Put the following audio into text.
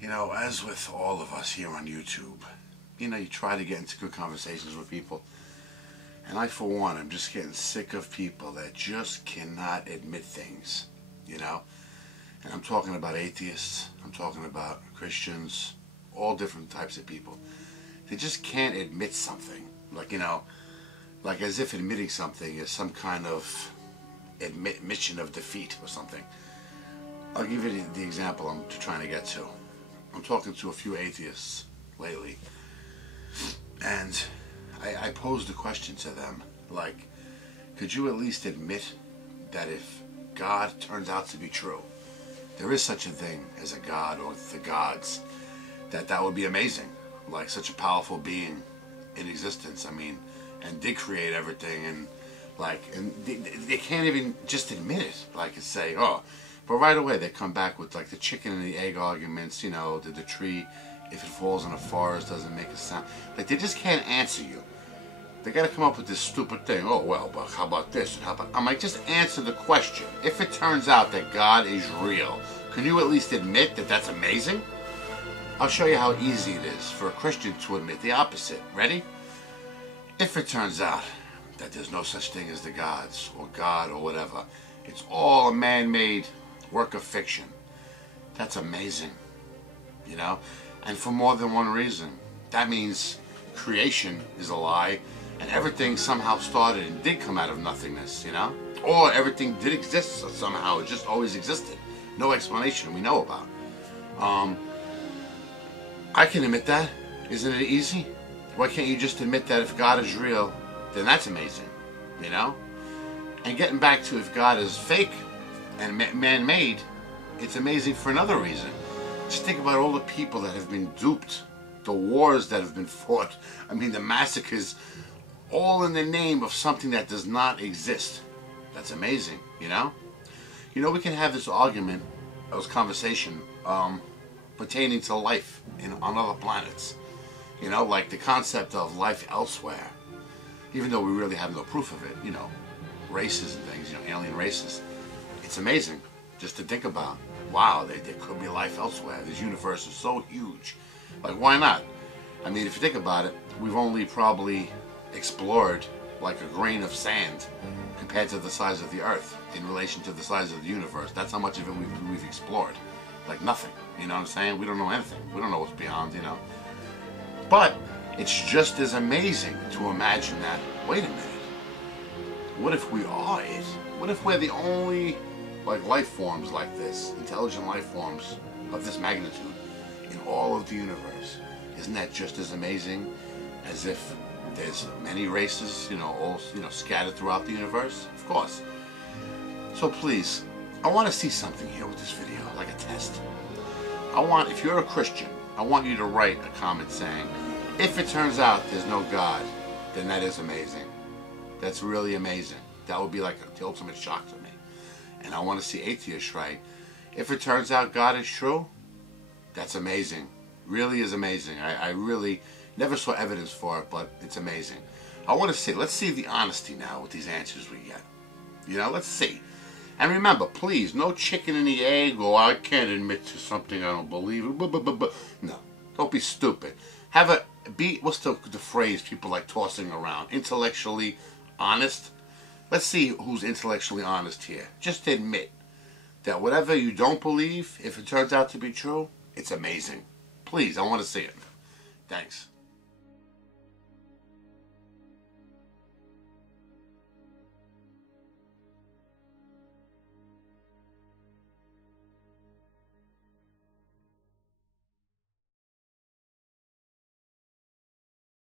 You know, as with all of us here on YouTube, you try to get into good conversations with people. And I, for one, am just getting sick of people that just cannot admit things, And I'm talking about atheists, I'm talking about Christians, all different types of people. They just can't admit something. Like as if admitting something is some kind of admission of defeat or something. I'll give you the example I'm trying to get to. I'm talking to a few atheists lately, and I posed a question to them, like, could you at least admit that if God turns out to be true, there is such a thing as a God or the gods, that would be amazing, like such a powerful being in existence, and did create everything, and they can't even just admit it, and say, oh, but right away they come back with the chicken and the egg arguments, did the tree, if it falls in a forest, doesn't make a sound. They just can't answer you. They got to come up with this stupid thing. Oh, well, but how about this? And how about... I'm like, just answer the question. If it turns out that God is real, can you at least admit that that's amazing? I'll show you how easy it is for a Christian to admit the opposite. Ready? If it turns out that there's no such thing as the gods or God or whatever, it's all a man-made work of fiction, that's amazing, and for more than one reason. That means creation is a lie, and everything somehow started and did come out of nothingness, or everything did exist somehow, it just always existed, no explanation we know about. I can admit that. Isn't it easy? Why can't you just admit that if God is real, then that's amazing, And getting back to if God is fake and man-made, it's amazing for another reason. Just think about all the people that have been duped, the wars that have been fought, the massacres, all in the name of something that does not exist. That's amazing, we can have this argument, this conversation, pertaining to life on other planets. Like the concept of life elsewhere, even though we really have no proof of it, races and things, alien races. It's amazing just to think about. Wow, there could be life elsewhere. This universe is so huge. Why not? If you think about it, we've only probably explored like a grain of sand compared to the size of the Earth in relation to the size of the universe. That's how much of it we've explored. Like nothing, you know what I'm saying? We don't know anything. We don't know what's beyond, But it's just as amazing to imagine that, wait a minute, what if we are it? What if we're the only life forms like this, intelligent life forms of this magnitude in all of the universe? Isn't that just as amazing as if there's many races, all scattered throughout the universe? Of course. So please, I want to see something here with this video, like a test. If you're a Christian, I want you to write a comment saying, if it turns out there's no God, then that is amazing. That's really amazing. That would be like the ultimate shock to me. And I want to see atheists write, if it turns out God is true, that's amazing. Really is amazing. I really never saw evidence for it, but it's amazing. I want to see, let's see the honesty now with these answers we get. Let's see. And remember, please, no chicken and the egg, or I can't admit to something I don't believe. No, don't be stupid. What's the phrase people like tossing around? Intellectually honest? Let's see who's intellectually honest here. Just admit that whatever you don't believe, if it turns out to be true, it's amazing. Please, I want to see it. Thanks.